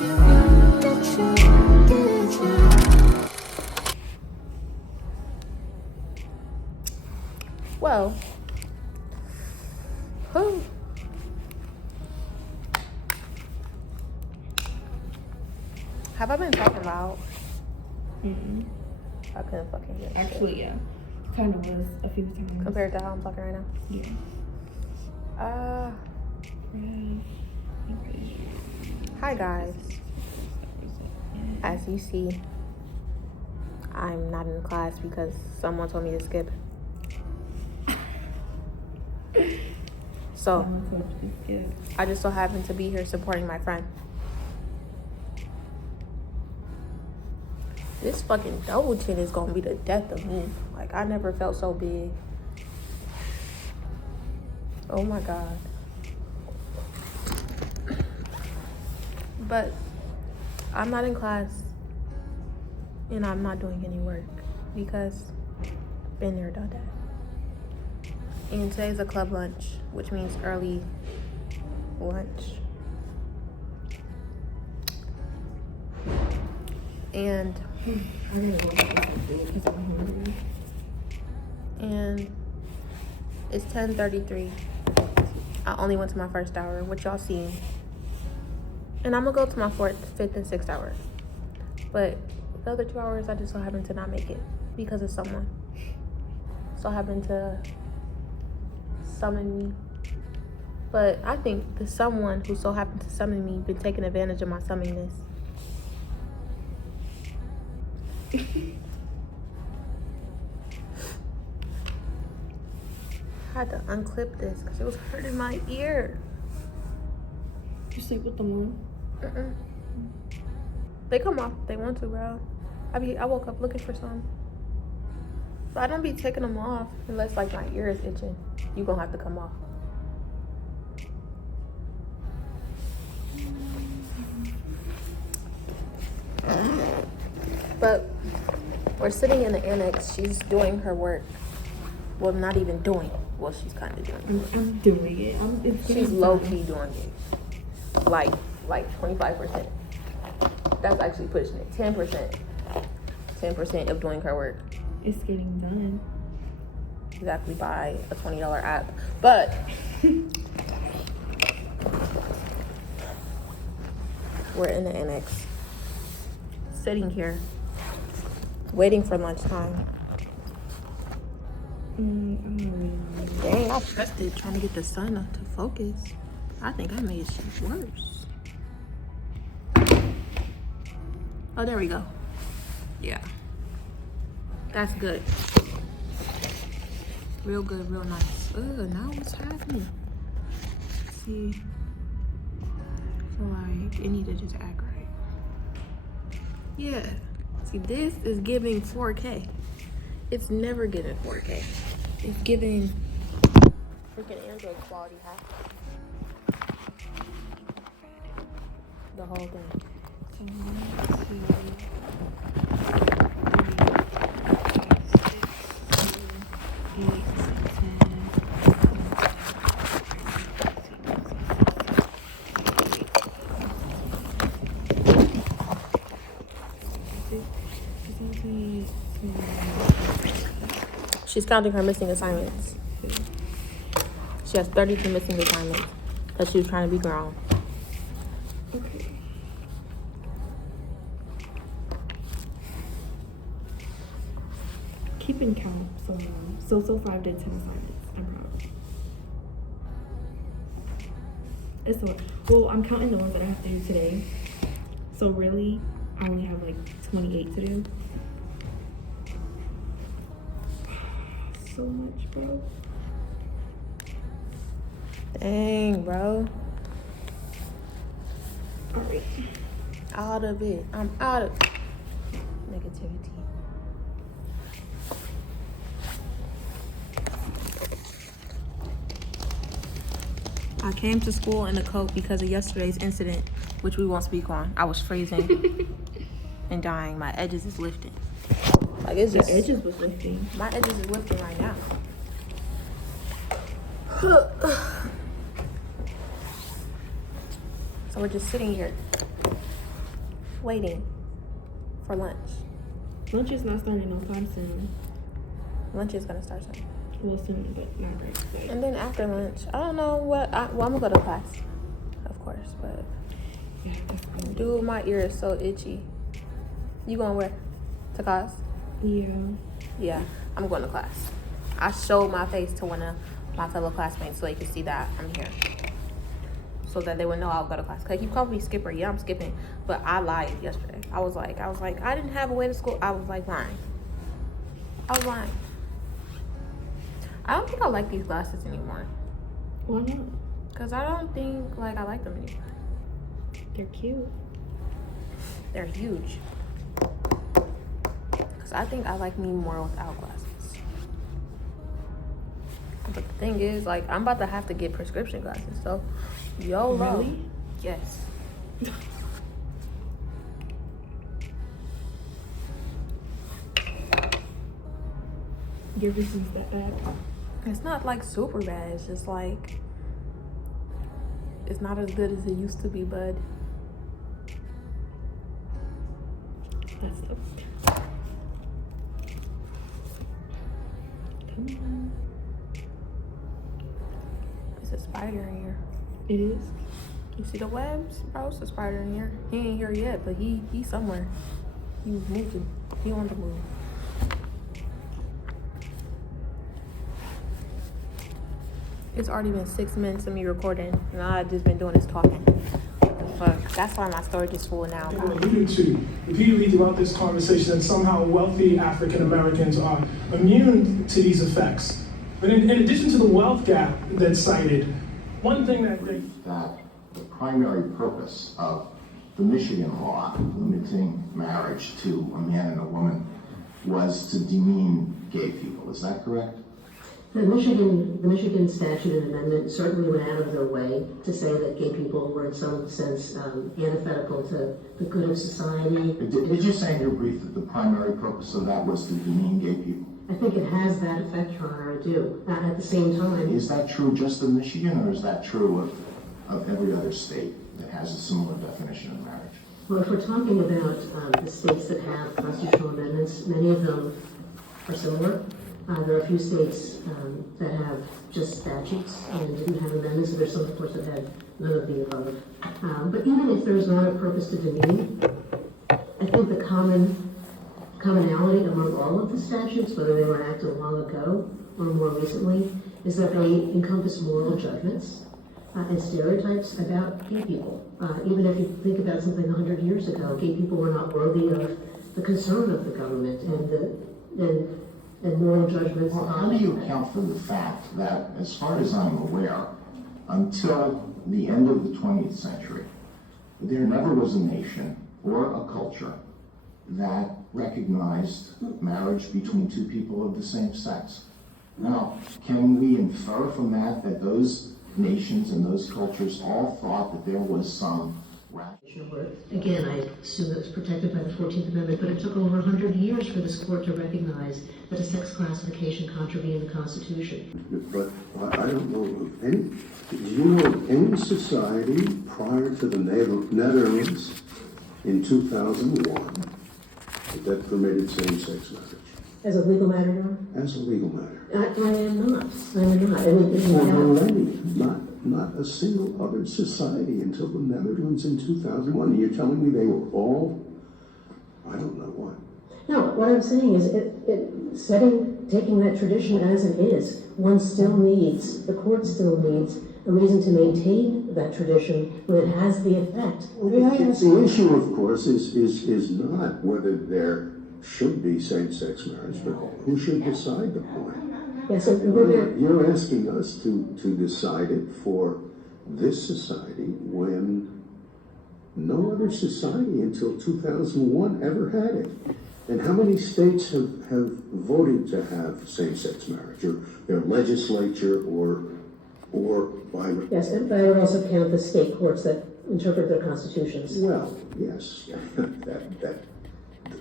Well, whew. Have I been talking loud? I couldn't fucking hear. Actually, yeah. Kind of was a few times. Compared to how I'm talking right now? Yeah. Hi guys. As you see, I'm not in class because someone told me to skip. So, I just so happen to be here supporting my friend. This fucking double chin is gonna be the death of me. Like, I never felt so big. Oh my God. But I'm not in class and I'm not doing any work because been there, done that. And today's a club lunch, which means early lunch. And it's 10:33. I only went to my first hour, which y'all seen. And I'm gonna go to my fourth, fifth, and sixth hour. But the other 2 hours, I just so happened to not make it because of someone. So happened to summon me. But I think the someone who so happened to summon me been taking advantage of my summoningness. I had to unclip this because it was hurting my ear. You sleep with them on? They come off if they want to, bro. I woke up looking for some. But I don't be taking them off unless like my ear is itching. You gonna have to come off. But we're sitting in the annex. She's doing her work. Well, not even doing it. Well, she's kind of doing it. I'm doing it. She's low-key doing it. Like 25%. That's actually pushing it. 10%. 10% of doing her work. It's getting done. Exactly, by a $20 app. But we're in the annex. Sitting here. Waiting for lunchtime. Dang, I pressed it trying to get the sun up to focus. I think I made shit worse. Oh, there we go. Yeah. That's good. Real good, real nice. Ugh, now what's happening? See, I feel like it need to just act right. Yeah. See, this is giving 4K. It's never giving 4K. It's giving freaking Android quality half. The whole thing. So 1, 2, 3, 4, 5, 6, 7, 8, 9, 10. She's counting her missing assignments. She has 32 missing assignments because she was trying to be grown. Okay. Keeping count. So far I did 10 assignments. I'm proud. It's well, I'm counting the ones that I have to do today. So really, I only have like 28 to do. So much, bro. Dang, bro. All right. Out of it. I'm out of negativity. I came to school in a coat because of yesterday's incident, which we won't speak on. I was freezing and dying. My edges is lifting. Like it's just, the edges was lifting. My edges is lifting right now. So we're just sitting here waiting for lunch. Lunch is not starting no time soon. Lunch is gonna start soon. Well, soon, but not right. Like, And then after lunch, I don't know what. I'm gonna go to class, of course, but yeah, that's good. dude, my ear is so itchy. You going where? To class? Yeah. Yeah, I'm going to class. I showed my face to one of my fellow classmates so they could see that I'm here, so that they would know I'll go to class. Cause you called me skipper. Yeah, I'm skipping, but I lied yesterday. I was like, I didn't have a way to school. I was like lying. I was lying. I don't think I like these glasses anymore. Why not? Cause I don't think like I like them anymore. They're cute. They're huge. Cause I think I like me more without glasses. But the thing is, like, I'm about to have to get prescription glasses. So, YOLO. Really? Yes. Your vision's that bad? It's not like super bad. It's just like it's not as good as it used to be, bud. That's tough. Come on. It's a spider in here. It is. You see the webs, bro? It's a spider in here. He ain't here yet, but he's somewhere. He's moving. He on the move. It's already been 6 minutes of me recording, and I've just been doing this talking. What the fuck? That's why my storage is full now. Alluded to repeatedly throughout this conversation that somehow wealthy African Americans are immune to these effects. But in addition to the wealth gap that's cited, one thing that they that the primary purpose of the Michigan law limiting marriage to a man and a woman was to demean gay people. Is that correct? The Michigan statute and amendment certainly went out of their way to say that gay people were in some sense antithetical to the good of society. Did you say in your brief that the primary purpose of that was to demean gay people? I think it has that effect, Your Honor, I do. At the same time, Is that true just of Michigan, or is that true of every other state that has a similar definition of marriage? well, if we're talking about the states that have constitutional amendments, many of them are similar. There are a few states that have just statutes and didn't have amendments, and there's some, of course, that had none of the above. But even if there's not a purpose to demean, I think the commonality among all of the statutes, whether they were enacted long ago or more recently, is that they encompass moral judgments and stereotypes about gay people. Even if you think about something 100 years ago, gay people were not worthy of the concern of the government and moral judgments. Well, how do you account for the fact that, as far as I'm aware, until the end of the 20th century, there never was a nation or a culture that recognized marriage between two people of the same sex? Now, can we infer from that that those nations and those cultures all thought that there was some Again, I assume it was protected by the 14th Amendment, but it took over 100 years for this court to recognize that a sex classification contravened the Constitution. But I don't know of any, do you know of any society prior to the Netherlands in 2001 that permitted same-sex marriage? As a legal matter, Your Honor? As a legal matter. I am not. I am not. I mean, Not a single other society until the Netherlands in 2001. And you're telling me they were all, I don't know what. no, what I'm saying is, taking that tradition as it is, one still needs, the court still needs a reason to maintain that tradition when it has the effect. The issue, of course, is not whether there should be same-sex marriage, but who should decide the point. Yes, so You're asking us to decide it for this society when no other society until 2001 ever had it. And how many states have voted to have same-sex marriage, or their legislature, or by... yes, and I would also count the state courts that interpret their constitutions. Well, yes, that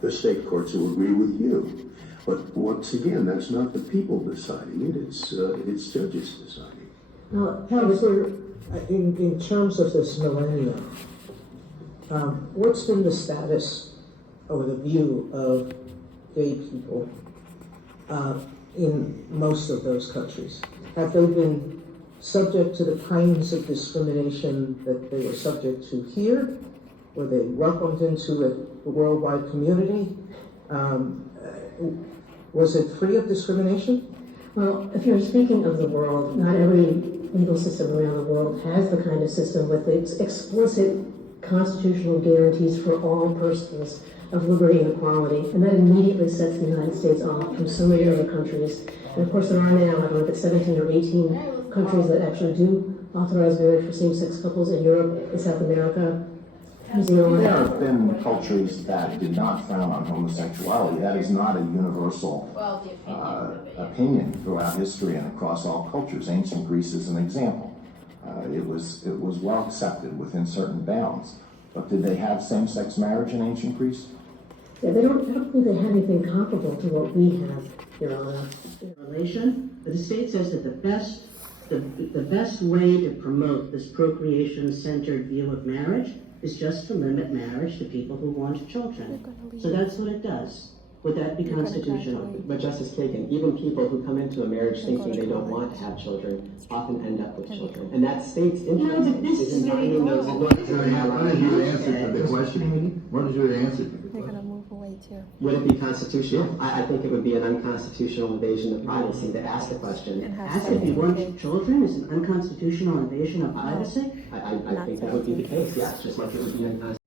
the state courts will agree with you. But once again, that's not the people deciding it, it's judges deciding. Now, Counselor, in terms of this millennium, What's been the status or the view of gay people in most of those countries? Have they been subject to the kinds of discrimination that they were subject to here? Were they welcomed into the worldwide community? Was it free of discrimination? Well, if you're speaking of the world, not every legal system around the world has the kind of system with its explicit constitutional guarantees for all persons of liberty and equality, and that immediately sets the United States off from so many other countries. And of course, there are now, I don't know if it's 17 or 18 countries that actually do authorize marriage for same-sex couples in Europe, in South America, New Zealand. There have been cultures that did not frown on homosexuality. That is not a universal opinion throughout history and across all cultures. Ancient Greece is an example. It was well accepted within certain bounds. But did they have same-sex marriage in ancient Greece? Yeah, I don't think they had anything comparable to what we have, Your Honor. Relation, but the state says that the best way to promote this procreation-centered view of marriage is just to limit marriage to people who want children. So that's what it does. Would that be constitutional? But Justice Kagan, even people who come into a marriage thinking they don't want to have children often end up with children. And that state's interest is in binding those laws. What is your answer to the question? What is your answer to the They're question? gonna move away too. Would it be constitutional? I think it would be an unconstitutional invasion of privacy to ask the question. And have Ask if you 17 want kids. children is an unconstitutional invasion of privacy? I think that would be the case, yes, just like it would be unconstitutional.